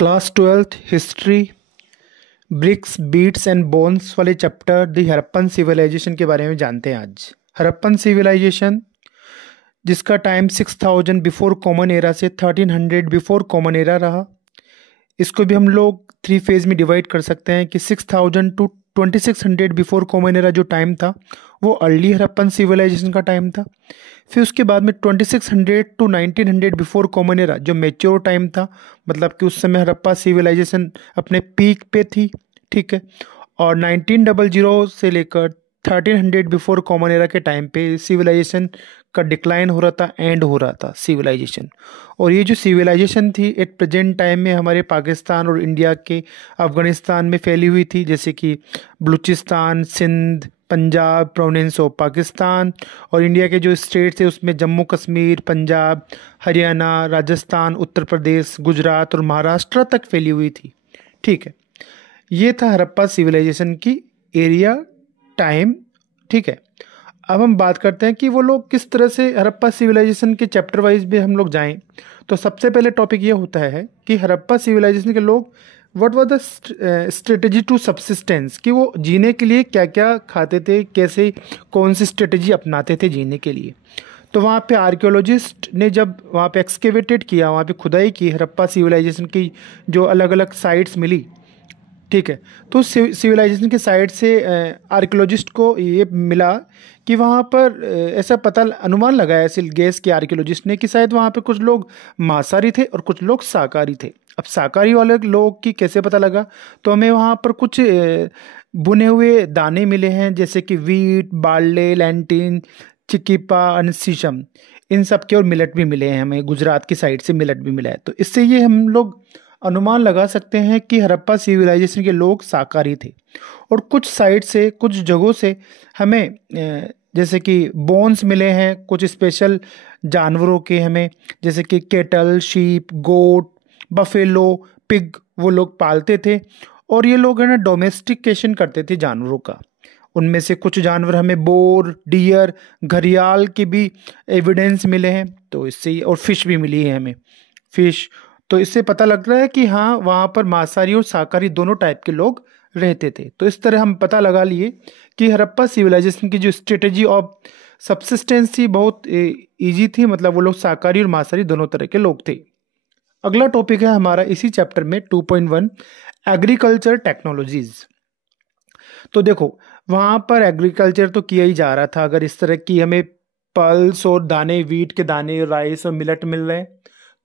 Class 12th history bricks beads and bones वाले chapter the Harappan civilization के बारे में जानते हैं आज। हड़प्पन सिविलाइजेशन जिसका टाइम 6000 बिफोर कॉमन एरा से 1300 बिफोर कॉमन एरा रहा। इसको भी हम लोग 3 फेज में डिवाइड कर सकते हैं कि 6000 टू 2600 बिफोर कॉमन एरा जो टाइम था वो अर्ली हड़प्पन सिविलाइजेशन का टाइम था। फिर उसके बाद में 2600 टू 1900 बिफोर कॉमन एरा जो मेच्योर टाइम था, मतलब कि उस समय हड़प्पा सिविलाइजेशन अपने पीक पे थी, ठीक है। और 1900 से लेकर 1300 बिफोर कॉमन एरा के टाइम पे सिविलाइजेशन का डिक्लाइन हो रहा था, एंड हो रहा था सिविलाइजेशन। और ये जो सिविलाइजेशन थी एट प्रेजेंट टाइम में हमारे पाकिस्तान और इंडिया के अफ़गानिस्तान में फैली हुई थी, जैसे कि बलूचिस्तान, सिंध, पंजाब प्रोविंस ऑफ पाकिस्तान, और इंडिया के जो स्टेट थे उसमें जम्मू कश्मीर, पंजाब, हरियाणा, राजस्थान, उत्तर प्रदेश, गुजरात और महाराष्ट्र तक फैली हुई थी, ठीक है। ये था हड़प्पा सिविलाइजेशन की एरिया टाइम, ठीक है। अब हम बात करते हैं कि वो लोग किस तरह से हड़प्पा सिविलाइजेशन के चैप्टर वाइज भी हम लोग जाएं। तो सबसे पहले टॉपिक ये होता है कि हड़प्पा सिविलाइजेशन के लोग what was the strategy to subsistence, कि वो जीने के लिए क्या क्या खाते थे, कैसे कौन सी स्ट्रेटजी अपनाते थे जीने के लिए। तो वहाँ पे आर्कियोलॉजिस्ट ने जब वहाँ पे एक्सकेवेटेड किया, वहाँ पे खुदाई की, हड़प्पा सिविलाइजेशन की जो अलग अलग साइट्स मिली, ठीक है। तो सिविलाइजेशन के साइड से आर्कियोलॉजिस्ट को ये मिला कि वहाँ पर ऐसा पता अनुमान लगाया ऐसे गैस के आर्कियोलॉजिस्ट ने कि शायद वहाँ पे कुछ लोग मांसाहारी थे और कुछ लोग शाकाहारी थे। अब शाकाहारी वाले लोग की कैसे पता लगा, तो हमें वहाँ पर कुछ बुने हुए दाने मिले हैं, जैसे कि वीट, बार्ले, लैंटिन, चिकिपा, अनसीशम, इन सब के, और मिलेट भी मिले हैं हमें, गुजरात की साइड से मिलेट भी मिला है। तो इससे ये हम लोग अनुमान लगा सकते हैं कि हड़प्पा सिविलाइजेशन के लोग शाकाहारी थे। और कुछ साइड से, कुछ जगहों से हमें जैसे कि बोन्स मिले हैं कुछ स्पेशल जानवरों के हमें, जैसे कि केटल, शीप, गोट, बफेलो, पिग वो लोग पालते थे। और ये लोग है ना डोमेस्टिकेशन करते थे जानवरों का। उनमें से कुछ जानवर हमें बोर, डियर, घड़ियाल के भी एविडेंस मिले हैं। तो इससे, और फिश भी मिली है हमें, फिश। तो इससे पता लग रहा है कि हाँ वहाँ पर मांसाहारी और शाकाहारी दोनों टाइप के लोग रहते थे। तो इस तरह हम पता लगा लिए कि हड़प्पा सिविलाइजेशन की जो स्ट्रेटेजी ऑफ सबसिस्टेंस थी बहुत इजी थी, मतलब वो लोग शाकाहारी और मांसाहारी दोनों तरह के लोग थे। अगला टॉपिक है हमारा इसी चैप्टर में 2.1 एग्रीकल्चर टेक्नोलॉजीज। तो देखो वहाँ पर एग्रीकल्चर तो किया ही जा रहा था। अगर इस तरह की हमें पल्स और दाने, वीट के दाने, राइस और मिलेट मिल रहे हैं,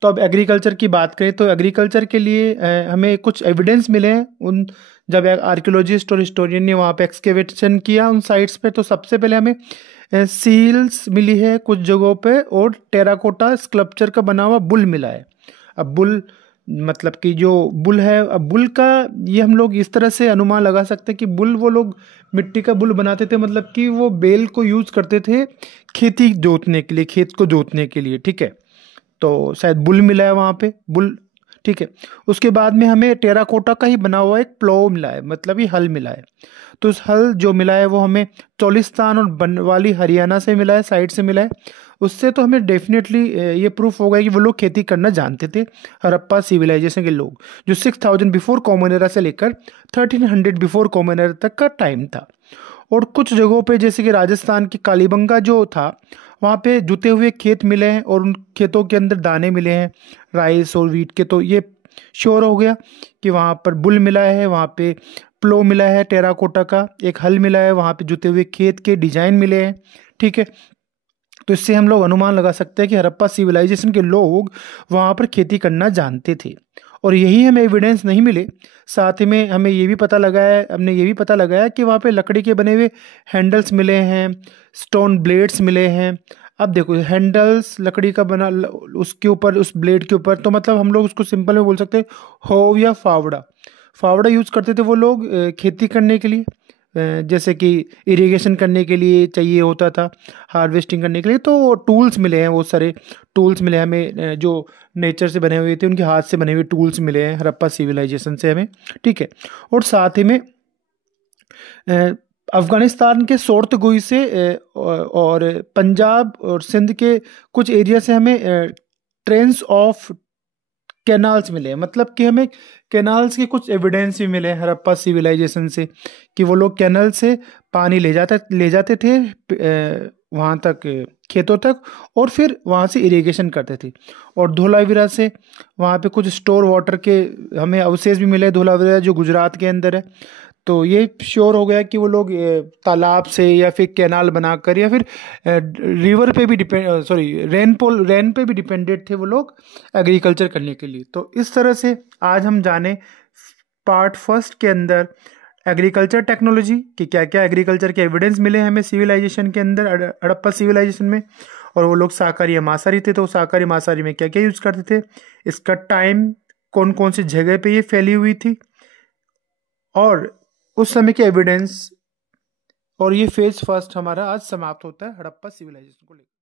तो अब एग्रीकल्चर की बात करें तो एग्रीकल्चर के लिए हमें कुछ एविडेंस मिले हैं। उन जब आर्कियोलॉजिस्ट और हिस्टोरियन ने वहाँ पे एक्सकेवेशन किया उन साइट्स पे, तो सबसे पहले हमें सील्स मिली है कुछ जगहों पे, और टेराकोटा स्कल्पचर का बना हुआ बुल मिला है। अब बुल मतलब कि जो बुल है, अब बुल का ये हम लोग इस तरह से अनुमान लगा सकते हैं कि बुल वो लोग मिट्टी का बुल बनाते थे, मतलब कि वो बेल को यूज़ करते थे खेती जोतने के लिए, खेत को जोतने के लिए, ठीक है। तो शायद बुल मिला है वहाँ पे, बुल, ठीक है। उसके बाद में हमें टेराकोटा का ही बना हुआ एक प्लो मिला है, मतलब ये हल मिला है। तो उस हल जो मिला है वो हमें चोलिस्तान और बनवाली हरियाणा से मिला है, साइड से मिला है। उससे तो हमें डेफिनेटली ये प्रूफ हो गया कि वो लोग खेती करना जानते थे, हड़प्पा सिविलाइजेशन के लोग, जो 6000 बिफोर कॉमन एरा से लेकर 1300 बिफोर कॉमन एरा तक का टाइम था। और कुछ जगहों पे जैसे कि राजस्थान की कालीबंगा जो था, वहाँ पे जुते हुए खेत मिले हैं और उन खेतों के अंदर दाने मिले हैं राइस और वीट के। तो ये श्योर हो गया कि वहाँ पर बुल मिला है, वहाँ पे प्लो मिला है टेराकोटा का, एक हल मिला है, वहाँ पे जुते हुए खेत के डिजाइन मिले हैं, ठीक है। तो इससे हम लोग अनुमान लगा सकते हैं कि हड़प्पा सिविलाइजेशन के लोग वहाँ पर खेती करना जानते थे। और यही हमें एविडेंस नहीं मिले, साथ ही में हमें ये भी पता लगाया, हमने ये भी पता लगाया कि वहाँ पे लकड़ी के बने हुए हैंडल्स मिले हैं, स्टोन ब्लेड्स मिले हैं। अब देखो हैंडल्स लकड़ी का बना, उसके ऊपर, उस ब्लेड के ऊपर, तो मतलब हम लोग उसको सिंपल में बोल सकते हैं होव या फावड़ा। फावड़ा यूज़ करते थे वो लोग खेती करने के लिए, जैसे कि इरिगेशन करने के लिए चाहिए होता था, हार्वेस्टिंग करने के लिए। तो टूल्स मिले हैं, वो सारे टूल्स मिले हैं हमें जो नेचर से बने हुए थे, उनके हाथ से बने हुए टूल्स मिले हैं हड़प्पा सिविलाइजेशन से हमें, ठीक है। और साथ ही में अफ़गानिस्तान के सोर्तगुई से और पंजाब और सिंध के कुछ एरिया से हमें ट्रेंस ऑफ कैनाल्स मिले, मतलब कि हमें कैनाल्स के कुछ एविडेंस भी मिले हड़प्पा सिविलाइजेशन से, कि वो लोग कैनल से पानी ले जाते थे वहाँ तक, खेतों तक, और फिर वहाँ से इरिगेशन करते थे। और धोलावीरा से वहाँ पे कुछ स्टोर वाटर के हमें अवशेष भी मिले, धोलावीरा जो गुजरात के अंदर है। तो ये श्योर हो गया कि वो लोग तालाब से या फिर कैनाल बनाकर या फिर रिवर पे भी रेन पे भी डिपेंडेंट थे वो लोग एग्रीकल्चर करने के लिए। तो इस तरह से आज हम जाने पार्ट फर्स्ट के अंदर एग्रीकल्चर टेक्नोलॉजी कि क्या क्या एग्रीकल्चर के एविडेंस मिले हमें सिविलाइजेशन के अंदर, हड़प्पा सिविलाइजेशन में। और वो लोग शाकाहारी या मांसाहारी थे, तो शाकाहारी मांसाहारी में क्या क्या यूज करते थे, इसका टाइम, कौन कौन सी जगह पे ये फैली हुई थी, और उस समय के एविडेंस। और ये फेज फर्स्ट हमारा आज समाप्त होता है हड़प्पा सिविलाइजेशन को लेकर।